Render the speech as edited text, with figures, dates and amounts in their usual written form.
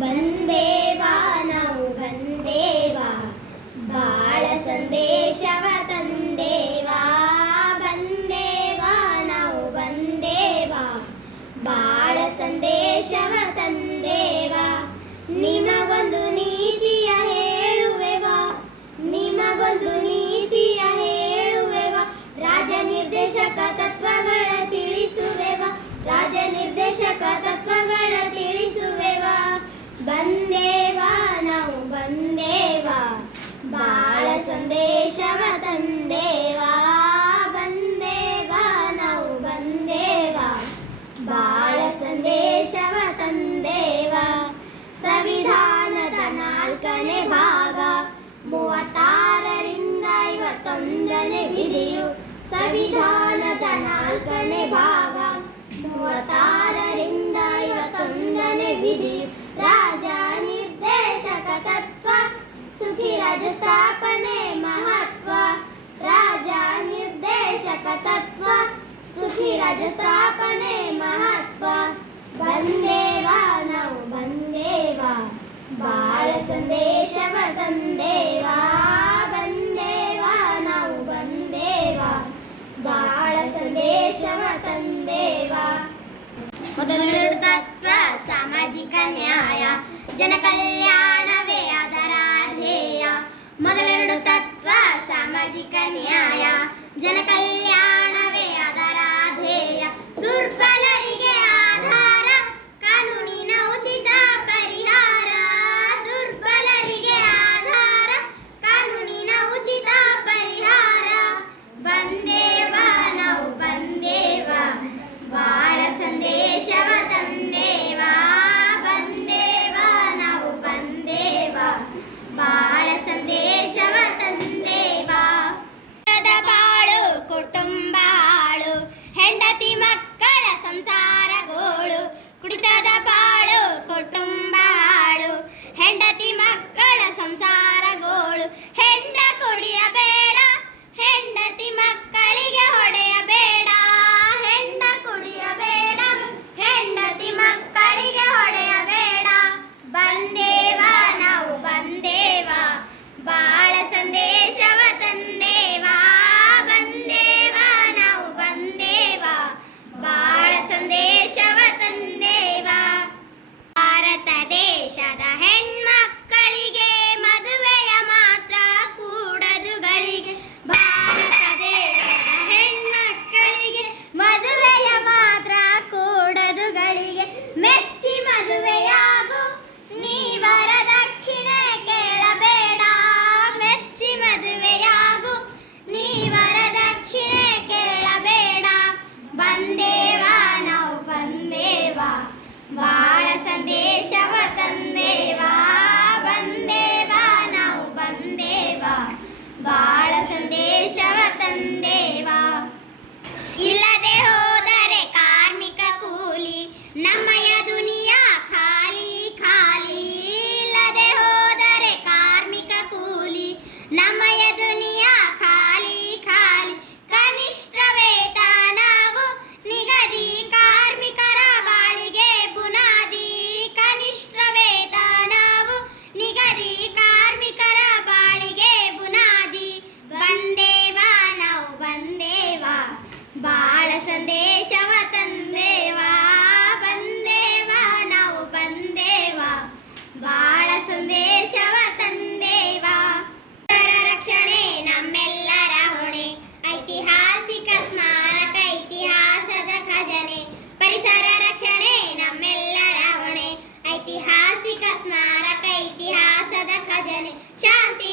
ಬಂದೇವ ನಾವು ಬಂದೇವ ಬಾಳ ಸಂದೇಶವ ತಂದೇವ ಬಂದೇವ ನಾವು ಬಂದೇವ ಬಾಳ ಸಂದೇಶವ ತಂದೇವ ನಿಮಗೊಂದು ನೀತಿಯ ಹೇಳುವೆವ ನಿಮಗೊಂದು ನೀತಿಯ ಹೇಳುವೆವ ರಾಜ ನಿರ್ದೇಶಕ ತತ್ವಗಳ ತಿಳಿಸುವೆವ ರಾಜ ನಿರ್ದೇಶಕ ತತ್ವಗಳ ತಿಳಿಸುವೆವ ಬಂದೇವ ನಾವು ಬಂದೇವ ಬಾಳ ಸಂದೇಶವ ತಂದೇವ ಬಂದೇವ ನಾವು ಬಂದೇವ ಬಾಳ ಸಂದೇಶವ ತಂದೇವ ಸಂವಿಧಾನದ 4ನೇ ಭಾಗ 36ರಿಂದ 51ನೇ ವಿಧಿಯು ಸಂವಿಧಾನದ 4ನೇ ಭಾಗ 36ರಿಂದ 51ನೇ ವಿಧಿಯು ರಾಜ ನಿರ್ದೇಶಕ ತತ್ವ ಸುಖಿ ರಾಜ ಸ್ಥಾಪನೆ ಮಹತ್ವ ರಾಜ ನಿರ್ದೇಶಕ ತತ್ವ ಸುಖಿ ರಾಜ ಸ್ಥಾಪನೆ ಮಹತ್ವ ಬಂದೇವ ನಾವು ಬಂದೇವ ಬಾಳ ಸಂದೇಶವ ತಂದೇವ ಬಂದೇವ ನಾವು ಬಂದೇವ ಬಾಳ ಸಂದೇಶವ ತಂದೇವ ಮೊದಲೆರಡು ತತ್ವ ಸಾಮಾಜಿಕ ನ್ಯಾಯ ಜನ ಕಲ್ಯಾಣವೇ ಅದರ ಧ್ಯೇಯ ಮೊದಲೆರಡು ತತ್ವ ಸಾಮಾಜಿಕ ನ್ಯಾಯ ಜನ ಕಲ್ಯಾಣವೇ ಅದರ ಧ್ಯೇಯ ದುರ್ಬಲರಿಗೆ ಆಧಾರ ಕಾನೂನಿನ ಉಚಿತ ಪರಿಹಾರ ದುರ್ಬಲರಿಗೆ ಆಧಾರ ಕಾನೂನಿನ ಉಚಿತ ಪರಿಹಾರ ಬಂದೇವ ನಾವು ಬಂದೇವ ಬಾಳ ಸಂದೇಶವ ತಂದೇವ ಬಂದೇವ ನಾವು ಬಂದೇವ ಬಾಳ ಸಂದೇಶವ ತಂದೇವ ಬಾಳು ಕುಟುಂಬ ಹಾಳು ಹೆಂಡತಿ ಮಕ್ಕಳ ಸಂಸಾರ ಗೋಳು ಕುಡಿತದ ಬಾಳು ಕುಟುಂಬ ಹಾಳು ಹೆಂಡತಿ ಮಕ್ಕಳ ಸಂಸಾರ ಗೋಳು ಹೆಂಡ ಕುಡಿಯಬೇಡ ಹೆಂಡತಿ ಮಕ್ಕಳಿಗೆ ಹೊಡೆಯಬೇಡ ಹೆಂಡ ಕುಡಿಯಬೇಡ ಹೆಂಡತಿ ಮಕ್ಕಳಿಗೆ ಹೊಡೆಯಬೇಡ ಬಂದೇವ ನಾವು ಬಂದೇವ ಬಾಳ ಸಂದೇಶವ ತಂದೇವ ಬಂದೇವ ನಾವು ಬಂದೇವ ಬಾಳ ಸಂದೇಶವ ತಂದೇವ ಭಾರತ ದೇಶದ ಹೆಣ್ಮಕ್ಕಳಿಗೆ ಮದುವೆಯ ಮಾತ್ರ ಕೂಡದುಗಳಿಗೆ ಭಾರತ ದೇಶದ ಹೆಣ್ಮಕ್ಕಳಿಗೆ ಮದುವೆಯ ಮಾತ್ರ ಕೂಡದುಗಳಿಗೆ ಮೆಚ್ಚಿ ಮದುವೆಯಾಗು ನೀ ವರದಕ್ಷಿಣೆ ಕೇಳಬೇಡ ಮೆಚ್ಚಿ ಮದುವೆಯಾಗು ನೀ ವರದಕ್ಷಿಣೆ ಕೇಳಬೇಡ ಬಂದೇವ ನಾವು ಬಂದೇವ ಬಾಳ ಸಂದೇಶವ ತಂದೇವ ಬಂದೇವ ನಾವು ಬಂದೇವ ಬಾಳ ಸಂದೇಶವ ತಂದೇವ ಇಲ್ಲದೆ ಹೋದರೆ ಕಾರ್ಮಿಕ ಕೂಲಿ ನಮ್ಮಯ ದುನಿಯಾ ಖಾಲಿ ಖಾಲಿ ಇಲ್ಲದೆ ಹೋದರೆ ಕಾರ್ಮಿಕ ಕೂಲಿ ನಮ್ಮಯ ದುನಿಯಾ ಖಾಲಿ ಖಾಲಿ ಕನಿಷ್ಠ ವೇತನವು ನಿಗದಿ ಕಾರ್ಮಿಕರ ಬಾಳಿಗೆ ಬುನಾದಿ ಕನಿಷ್ಠ ವೇತನವು ನಿಗದಿ ಕಾರ್ಮಿಕರ ಬಾಳಿಗೆ ಬುನಾದಿ ಬಂದೇವ ನಾವು ಬಂದೇವ ಬಾಳ ಸಂದೇಶವ ತಂದೇವ ಬಂದೇವ ನಾವು ಬಂದೇವ ಬಾಳ ಸಂದೇಶವ ತಂದೇವ ರಕ್ಷಣೆ ನಮ್ಮೆಲ್ಲರ ಹೊಣೆ ಐತಿಹಾಸಿಕ ಸ್ಮಾರಕ ಇತಿಹಾಸದ ಖಜನೆ ಪರಿಸರ ರಕ್ಷಣೆ ನಮ್ಮೆಲ್ಲರ ಹೊಣೆ ಐತಿಹಾಸಿಕ ಸ್ಮಾರಕ ಇತಿಹಾಸದ ಖಜನೆ ಶಾಂತಿ